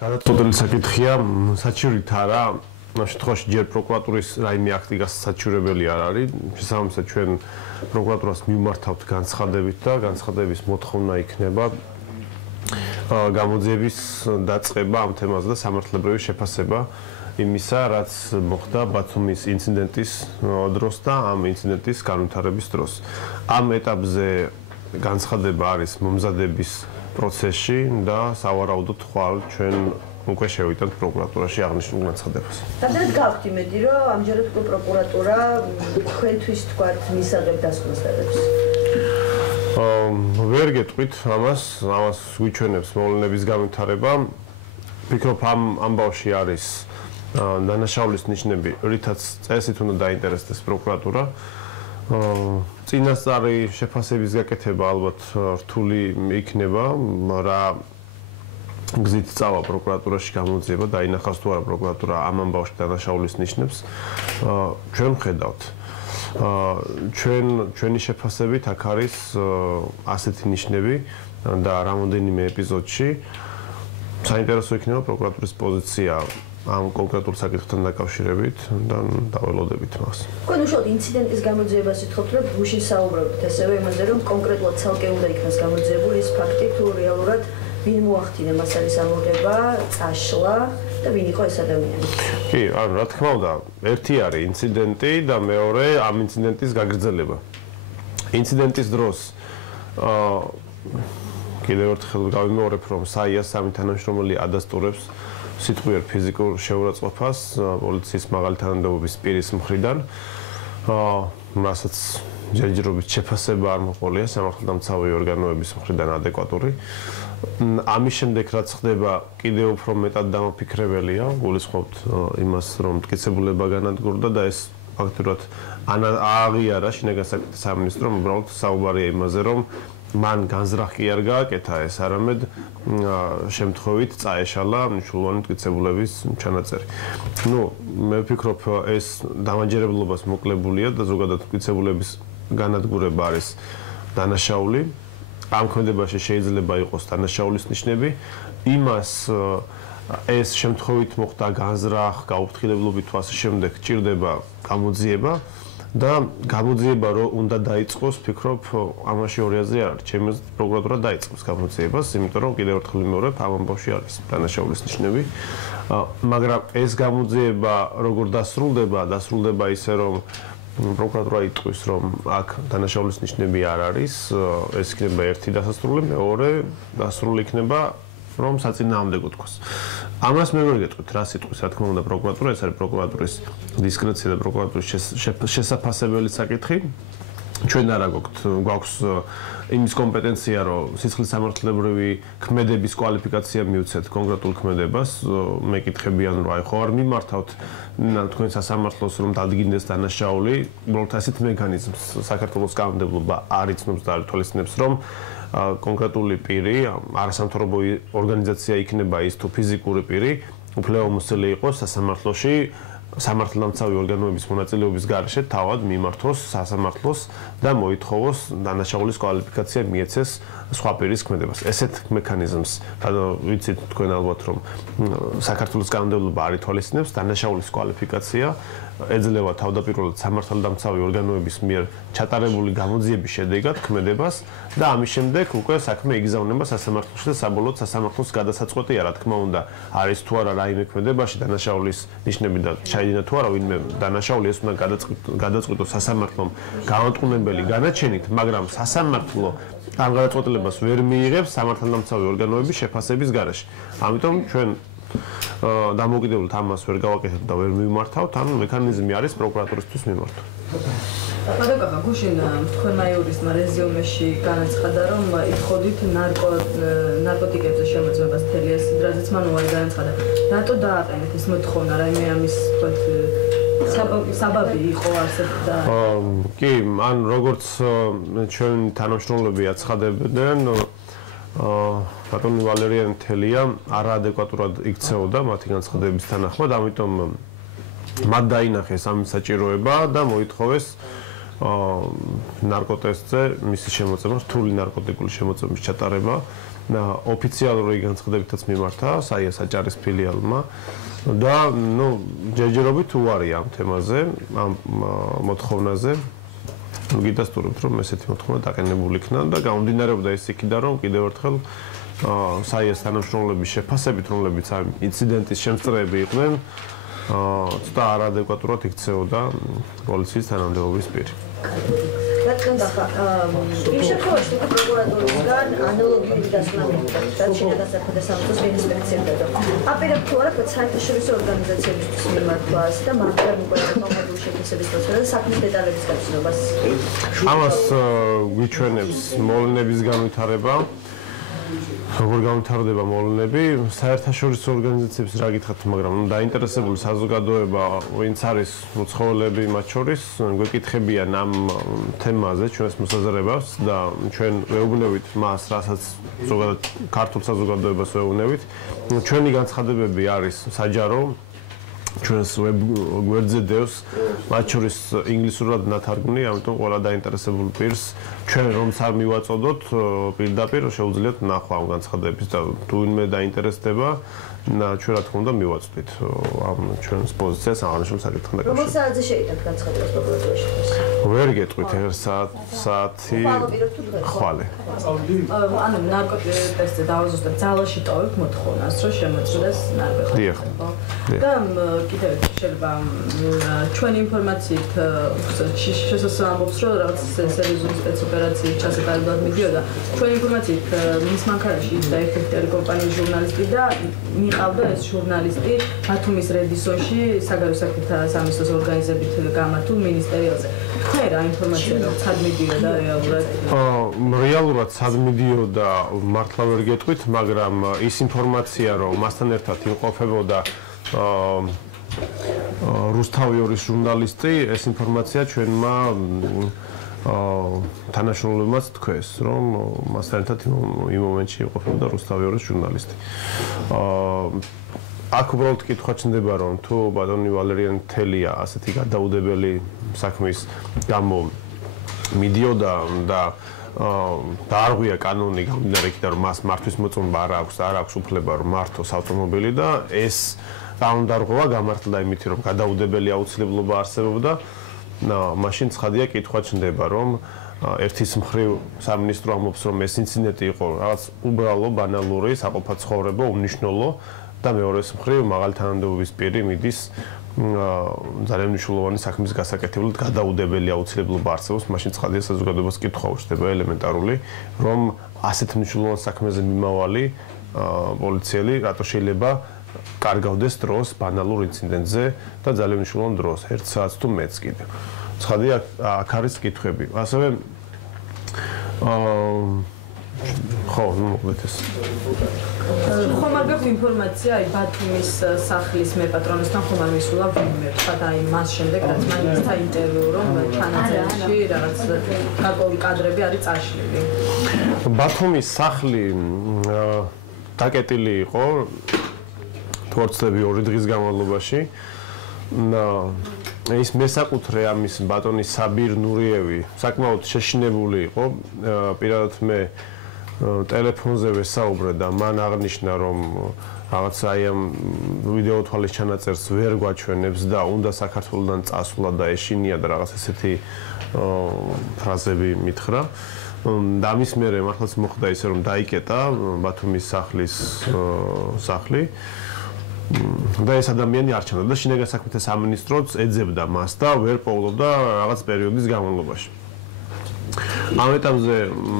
გადაწყვეტილი საკითხია, საჭიროა არა, ამ შემთხვევაში ჯერ პროკურატურის რაიმე აქტი გასაჩივრებელი არ არის. შესაბამისად ჩვენ პროკურატურას მიმართავთ განცხადებით და განცხადების მოთხოვნა იქნება გამოძიების დაწყება ამ თემაზე და სამართლებრივი შეფასება იმისა, რაც მოხდა ბათუმის ინციდენტის დროს და ამ ინციდენტის განვითარების დროს. ამ ეტაპზე განცხადება არის მომზადების პროცესში და სავარაუდოდ ხვალ ჩვენ უკვე შევიტანთ პროკურატურაში აღნიშნულ განცხადებას. Რამდენად გაქვთ იმედი, რომ ამჯერად უკვე პროკურატურა თქვენთვის თქვათ მისაღებ დასკვნას? ვერ გეტყვით ამას გვიჩვენებს მოვლენების განვითარება. ვფიქრობ ამ ამბავში არის დანაშაულის ნიშნები, რითაც წესით უნდა დაინტერესდეს პროკურატურა. წინასწარი შეფასების გაკეთება ალბათ რთული იქნება, რა გზით წავა პროკურატურაში გამოძიება, დაინახავს თუ არა პროკურატურა ამ ამბავში დანაშაულის ნიშნებს. ჩვენ ვხედავთ. ჩვენი შეფასებით აქ არის ასეთი ნიშნები და რამოდენიმე ეპიზოდში საინტერესო იქნება პროკურატურის პოზიცია ამ კონკრეტულ საკითხთან დაკავშირებით და დაველოდებით მას. თქვენ უშუალოდ ინციდენტის გამოძიებას ითხოვთ, რომ გუშინ საუბრობთ ესევე იმაზე, რომ კონკრეტულად ცალკე უნდა იქნას გამოძიებული ის ფაქტი, თუ რეალურად ვინ მოახდინა მასალის ამოღება, წაშლა და ვინ იყო ეს ადამიანი. კი, ანუ რა თქმა უნდა, ერთი არის ინციდენტი და მეორე ამ ინციდენტის გაგრძელება. ინციდენტის დროს კიდევ ერთხელ გავიმეორებ, რომ საიას სამი თანამშრომელი ადასტურებს სიტყვიერ ფიზიკურ შეურაცხყოფას პოლიციის მაღალი თანამდებობის პირის მხრიდან, რასაც ჯერჯერობით შეფასება არ მოყოლია სამართალდამცავი ორგანოების მხრიდან ადეკვატური. ამის შემდეგ რაც ხდება, კიდევ უფრო მეტად დამოფიქრებელია, გულისხმობთ იმას, რომ მტკიცებულება განადგურდა და ეს ფაქტურად აღიარა შინაგან საქმეთა სამინისტრომ, უბრალოდ საუბარია იმაზე, რომ მან განზრახ კი არ გააკეთა ეს, არამედ შემთხვევით წაეშალა მნიშვნელოვანი მტკიცებულების ჩანაწერი. მე ვფიქრობ, ეს დამაჯერებლობას მოკლებულია და ზოგადად მტკიცებულების განადგურება არის დანაშაული. ამ ქმედებაში შეიძლება იყოს დანაშაულის ნიშნები. იმას ეს შემთხვევით მოხდა განზრახ, გაუფრთხილებლობით თუ ასე შემდეგ ჭირდება გამოძიება და გამოძიება რო უნდა დაიწყოს, ვფიქრობ, ამაში ორი აზრი არ არის. ჩემი აზრით პროკურატურა დაიწყოს გამოძიებას, იმიტომ რომ კიდევ ერთხელ ვიმეორებ, ამ ამბავში არის დანაშაულის ნიშნები. მაგრამ ეს გამოძიება როგორ დასრულდება ისე რომ პროკურატურა იტყვის, რომ აქ დანაშაულის ნიშნები არ არის, ეს იქნება ერთი დასასრული, მეორე დასრული იქნება რომ საწინააღმდეგო თქვას. ამას მე ვერ გეტყვით, რა სიტყვის, რა თქმა უნდა, პროკურატურა, ეს არის პროკურატურის დისკრეცია და პროკურატურის შესაძლებელი საკითხი. ჩვენ არა გვაქვს იმის კომპეტენცია, რომ სისხლის სამართლებრივი ქმედების კვალიფიკაცია მივცეთ კონკრეტულ ქმედებას. მეკითხებიან, რომ აი ხო არ მიმართავთ თქვენ სასამართლოს, რომ დადგინდეს დანაშაული, უბრალოდ ასეთ მექანიზმს საქართველოს კანონმდებლობა არ იცნობს და არ ითვალისწინებს, რომ კონკრეტული პირი, არასამთავრობო ორგანიზაცია იქნება ის თუ ფიზიკური პირი, უფლებამოსილი იყოს სასამართლოში სამართალდამცავი ორგანოების მონაწილეობის გარეშე თავად მიმართოს სასამართლოს და მოითხოვოს დანაშაულის კვალიფიკაცია მიეცეს სხვა პირის ქმედებას. ესეთ მექანიზმს, ვიცით თქვენ ალბათ, რომ საქართველოს კანონმდებლობა არ ითვალისწინებს, დანაშაულის კვალიფიკაცია ეძლევა თავდაპირველად სამართალდამცავი ორგანოების მიერ ჩატარებული გამოძიების შედეგად ქმედებას და ამის შემდეგ უკვე საქმე იგზავნება სასამართლოში და საბოლოოდ სასამართლოს გადასაწყვეტია, რა თქმა უნდა, არის თუ არა რაიმე ქმედებაში დანაშაულის ნიშნები და ჩაიდინა თუ არა ვინმე დანაშაული, ეს უნდა გადაწყვეტოს სასამართლომ გამარტყუნებელი განაჩენით, მაგრამ სასამართლო ამ გადაწყვეტილებას ვერ მიიღებს სამართალდამცავი ორგანოების შეფასების გარეშე. ამიტომ ჩვენ დამოუკიდებლად ამას ვერ გავაკეთებთ და ვერ მივმართავთ, ანუ მექანიზმი არის პროკურატურისთვის მიმართვა. მაგალითად, გუშინ თქვენმა იურისტმა რეზიუმეში განაცხადა, რომ ითხოვდით ნარკოტიკებზე შემოწმებას მთელი ეს დრაზეც მან უარი განაცხადა. რატო დააყენეთ ეს მოთხოვნა, რაიმე ამის თქვათ საბაბი იყო არსებობდა? კი, ან როგორც ჩვენ თანამშრომლები აცხადებდნენ, ბატონი ვალერიან თელია არაადეკვატურად იქცეოდა მათი განცხადების თანახმად, ამიტომ მათ დაინახეს ამის საჭიროება და მოითხოვეს ნარკოტესტზე მისი შემოწმება, რთული ნარკოტიკული შემოწმების ჩატარება ოფიციალური განცხადებითაც მიმართა საიას აჭარის ფილიალმა და ჯერჯერობით უარი ამ თემაზე, ამ მოთხოვნაზე. გიდასტურებთ რომ ესეთი მოთხოვნა დაყენებული იქნა და გამომდინარეობდა ის იქიდან რომ კიდევ ერთხელ საიას თანამშრომლების შეფასებით, რომლებიც ამ ინციდენტის შემსწრეები იყვნენ, ცოტა არაადეკვატურად იქცეოდა პოლიციის თანამდებობის პირი. რადგან იმ შემთხვევაში თუ პროკურატურისგან ანალოგიური დასკვნა მიიღეთ, რაც შინაგანსაკუთრებთა და სამართლის მინისტრიებთან და აპირებთ თუ არა საერთაშორისო ორგანიზაციებისთვის მიმართვას და მაგრამ უკვე მომხდარ შეფასების პროცესზე საქმის დეტალების გაცნობას. ამას გვიჩვენებს მოვლენების განვითარება. როგორ განვითარდება მოვლენები, საერთაშორისო ორგანიზაციებს რა გითხრათ, მაგრამ დაინტერესებული საზოგადოება, ვინც არის უცხოელები მათ შორის, გვეკითხებიან ამ თემაზე ჩვენს მოსაზრებას და ჩვენ ვეუბნებით მას, რასაც ზოგადად ქართულ საზოგადოებას ვეუბნებით. ჩვენი განცხადებები არის საჯარო ჩვენს გვერდზე დევს, მათ შორის ინგლისურად ნათარგმნი, ამიტომ ყველა დაინტერესებულ პირს ჩვენ რომც არ მივაწოდოთ პირდაპირ შეუძლიათ ნახვა ამ განცხადების და თუ ვინმე დაინტერესდება ჩვენ რა თქმა უნდა მივაწვდით ამ ჩვენს პოზიციას აღნიშნულ საკითხთან დაკავშირებით. რომელ საათზე შეიტანთ განცხადებას პროკურატურაში? ვერ გეტყვით ერთ საათი ხვალე. ანუ ნარკოტიკებზე დავაზუსტებ ძალაში ტოვებ მოთხოვნას, რომ შემოწმდეს ნარკოტიკი. დიახ. და კიდევ შეიძლება ჩვენი ინფორმაციით შესაძლოა რომ რაღაც სერიოზული სპეცოპერაციის ჩასატარებლად მიდიოდა. ჩვენი ინფორმაციით მის მანქანაში და ერთ-ერთი ტელეკომპანიის ჟურნალისტი და მიყავდა ეს ჟურნალისტი ბათუმის რედისონში საგარეო საქმეთა სამინისტროს ორგანიზებით გამართულ მინისტერიალზე. ხე რა ინფორმაცია რომ ცად მიდიოდა რეალურად? რეალურად ცად მიდიოდა მართლა ვერ გეტყვით, მაგრამ ის ინფორმაცია რომ მასთან ერთად იმყოფებოდა რუსთავიორის ჟურნალისტი, ეს ინფორმაცია ჩვენმა თანაშრომლებმაც თქვეს, რომ მასთან ერთად იმ მომენტში იმყოფებოდა რუსთავიორის ჟურნალისტი. აქ უბრალოდ კითხვა ჩნდება, რომ თუ ბატონი ვალერიან თელია ასეთი გადაუდებელი საქმის გამო მიდიოდა და დაარღვია კანონი გამომდინარე იქიდან, რომ მას მართვის მოწმობა არ აქვს უფლება რომ მართოს ავტომობილი და ეს დაუნდარღვა გამართლა იმით, რომ გადაუდებელი აუცილებლობა არსებობდა. მაშინ ცხადია კითხვა ჩნდება, რომ ერთის მხრივ სამინისტრო ამბობს, რომ ეს ინციდენტი იყო რაღაც უბრალო, ბანალური, საყოფაცხოვრებო, უმნიშვნელო და მეორეს მხრივ მაღალი თანამდებობის პირი მიდის ძალიან მნიშვნელოვანი საქმის გასაკეთებლად გადაუდებელი აუცილებლობა არსებობს, მაშინ ცხადია საზოგადოებას კითხვა უჩნდება ელემენტარული, რომ ასეთ მნიშვნელოვან საქმეზე მიმავალი პოლიციელი რატო შეიძლება კარგავდეს დროს ბანალურ ინციდენტზე და ძალიან მნიშვნელოვან დროს, 1 საათს თუ მეც კიდე. ცხადია, აქ არის კითხვები. ასევე ხო, მოკლედ ეს. ხომ არ გაქვთ ინფორმაცია აი ბათუმის სახლის მეპატრონესთან ხომ არ მისულა ვინმე, ხადა აი მას შემდეგ რაც მან მისცა ინტერვიუ, რომ თანაწერში რაღაც გარკვეული კადრები არის წაშლილი. ბათუმის სახლი დაკეტილი იყო თორცლები 2 დღის განმავლობაში. ის მესაკუთრე ამის ბატონი საბირ ნურიევი საკმაოდ შეშინებული იყო. პირადად მე ტელეფონზე ვესაუბრე და მან აღნიშნა, რომ რაღაც აი ამ ვიდეო თვალის ჩანაწერს ვერ გვაჩვენებს და უნდა საქართველოსდან წასვლა და ეშინია და რაღაც ესეთი ფრაზები მითხრა. და ამის მერე მართლაც მოხდა ისე, რომ დაიკეტა ბათუმის სახლის სახლი. და ეს ადამიანი არ ჩანდა და შინაგან საქმეთა სამინისტროც ეძებდა მას და ვერ პოულობდა რაღაც პერიოდის განმავლობაში. ამ ეტაპზე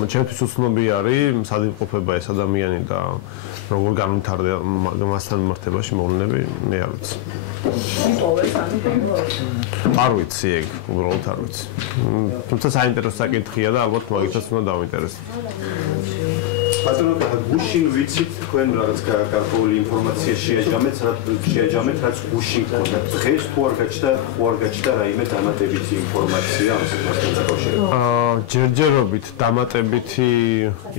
ჩემთვის უცნობი არის სად იმყოფება ეს ადამიანი და როგორ განვითარდა მასთან მიმართებაში მოვლენები, მე არ ვიცი. არ ვიცი ეგ, უბრალოდ არ ვიცი. თუმცა საინტერესო საკითხია და ალბათ მაგითაც უნდა დავინტერესდეთ. ბატონო, გუშინ ვიცით თქვენ რაღაც გარკვეული ინფორმაცია შეაჯამეთ, რაც გუშინ გქონდა. დღეს თუ არ გაჩნდა რაიმე დამატებითი ინფორმაცია ამ საკითხთან დაკავშირებით? ჯერჯერობით დამატებითი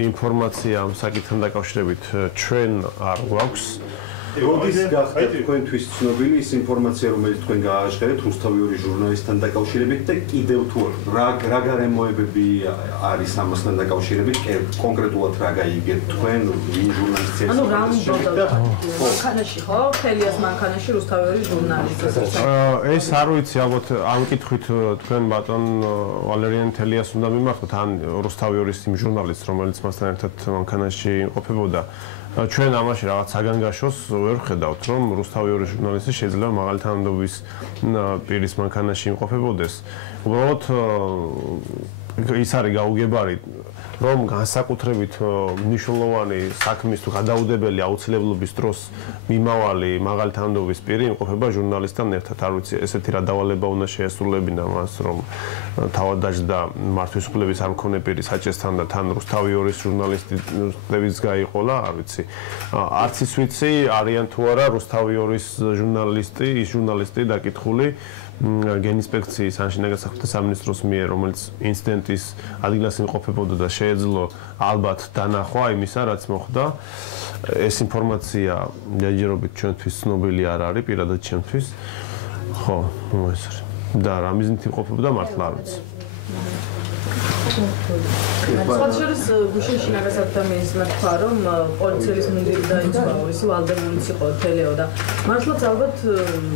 ინფორმაცია ამ საკითხთან დაკავშირებით ჩვენ არ გვაქვს. როდის გახდა თქვენთვის ცნობილი ის ინფორმაცია, რომელიც თქვენ გააჟღერეთ რუსთავიური ჟურნალისტთან დაკავშირებით და კიდევ თუ რა გარემოებები არის ამასთან დაკავშირებით, კონკრეტულად რა გაიგეთ თქვენ იმ ჟურნალისტის ანუ რა უნდა მანქანაში ხო? თელიას მანქანაში რუსთავიური ჟურნალისტის. ეს არ ვიცი, ალბათ ამ კითხვით თქვენ ბატონ ვალერიან თელიას უნდა მიმართოთ ან რუსთავიორის იმ ჟურნალისტს, რომელიც მასთან ერთად მანქანაში იმყოფებოდა. ჩვენ ამაში რაღაც საგანგაშოს ვერ ხედავთ, რომ რუსთავიური ჟურნალისტი შეიძლება მაღალი თანამდებობის პირის მანქანაში იმყოფებოდეს. უბრალოდ ის არის გაუგებარი, რომ განსაკუთრებით მნიშვნელოვანი საქმის თუ გადაუდებელი აუცილებლობის დროს მიმავალი მაღალი თანამდებობის პირი იმყოფება ჟურნალისტთან ერთად. არ ვიცი, ესეთი რა დავალება უნდა შეესრულებინა მას, რომ თავად დაждდა მართვის უფლების არ მქონე პირის საჭესთან და თან რუსთავიორის ჟურნალისტების გაიყოლა, არ ვიცი. არც ის ვიცი, არიან თუ არა რუსთავიორის ჟურნალისტი დაკითხული გენინსპექციის ან შინაგან საქმეთა სამინისტროს მიერ, რომელიც ინციდენტის ადგილას იმყოფებოდა და შეეძლო ალბათ დანახვა იმისა, რაც მოხდა. ეს ინფორმაცია ჯერჯერობით ჩვენთვის ცნობილი არ არის, პირადად ჩემთვის. ხო, ეს არის. და რა მიზნით იმყოფებოდა მართლა არ ვიცი. სხვადასხვა გუშინ შინაგან საქმეთა მინისტრმა თქვა, რომ პოლიციის მუნდირი დაიწყო, ისი ვალდემუნიც იყო თელეო და მართლაც ალბათ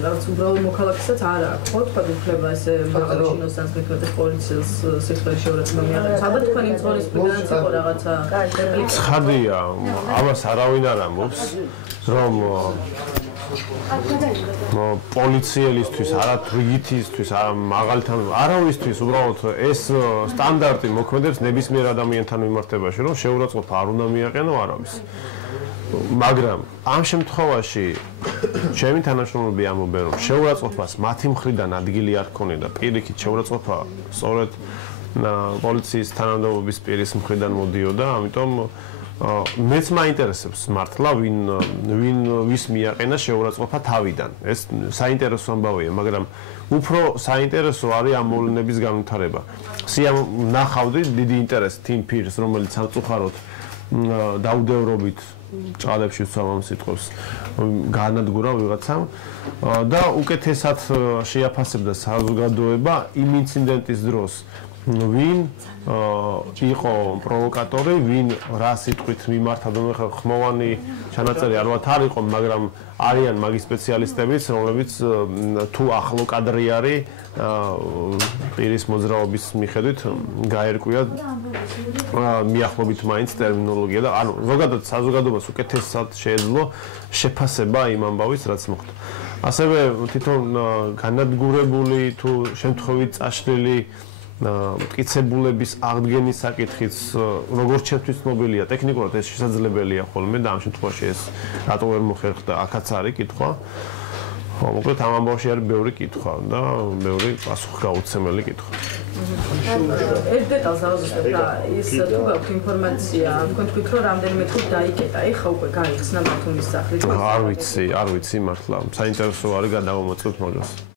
რაღაც უბრალო მოქალაქესაც არ აქვს, ხო, თქვა უფლება ესე მაღალ ჩინოსანს მეკოდეს პოლიციის სიკვდილის შეურაცხყოფა მიაღწიოს. ალბათ თქვენი მწვანის პრინციპი იყო რაღაცა ცხადია, ამას არავინ არ ამბობს, რომ პოლიციელისთვის, არა რიგითისთვის, არა მაღალთან, არავისთვის უბრალოდ ეს სტანდარტი მოქმედებს ნებისმიერ ადამიანთან მიმართებაში, რომ შეურაცხყოფა არ უნდა მიაყენო არავის. მაგრამ ამ შემთხვევაში ჩემი თანამშრომლები ამბობენ, რომ შეურაცხყოფას მათი მხრიდან ადგილი არ ქონია, პირიქით შეურაცხყოფა სწორედ პოლიციის თანამდებობის პირის მხრიდან მოდიოდა, ამიტომ მეც მაინტერესებს მართლა ვის მიაყენა შეურაცხყოფა თავიდან. ეს საინტერესო ამბავია, მაგრამ უფრო საინტერესო არის ამ მოვლენების განვითარება. ნახავდი დიდი ინტერესით იმ პირს, რომელიც სამწუხაროდ დაუდევრობით ჭალებში ვცავ ამ სიტყვებს განადგურა ვიღაცამ და უკეთესად შეაფასებდა საზოგადოება იმ ინციდენტის დროს. ვინ იყო პროვოკატორი, ვინ რა სიტყვით მიმართა და ხმოვანი ჩანაწერი ალბათ არ იყო, მაგრამ არიან მაგის სპეციალისტებიც, რომლებიც თუ ახლო კადრი არის პირის მოძრაობის მიხედვით გაერკვია მიახლობით მაინც ტერმინოლოგია და ანუ ზოგადად საზოგადოებას უკეთესად შეეძლო შეფასება იმ ამბავის, რაც მოხდა. ასევე თვითონ განადგურებული თუ შემთხვევით წაშლილი მტკიცებულების აღდგენის საკითხიც როგორც ჩემთვის ცნობილია, ტექნიკურად ეს შესაძლებელია ხოლმე და ამ შემთხვევაში ეს რატო ვერ მოხერხდა, აქაც არის კითხვა. ხო, მოკლედ ამ ამბავში არის ბევრი კითხვა და ბევრი პასუხგაუცემელი კითხვა. ერთ დეტალს ავზუსტებ და ის თუ გაქვთ ინფორმაცია, თქვენ თქვით რომ რამდენიმე თუ დაიკეტა, ეხა უკვე გაიხსნა მათუნის სახლი. არ ვიცი მართლა, საინტერესო არის გადავამოწმოთ მაგას.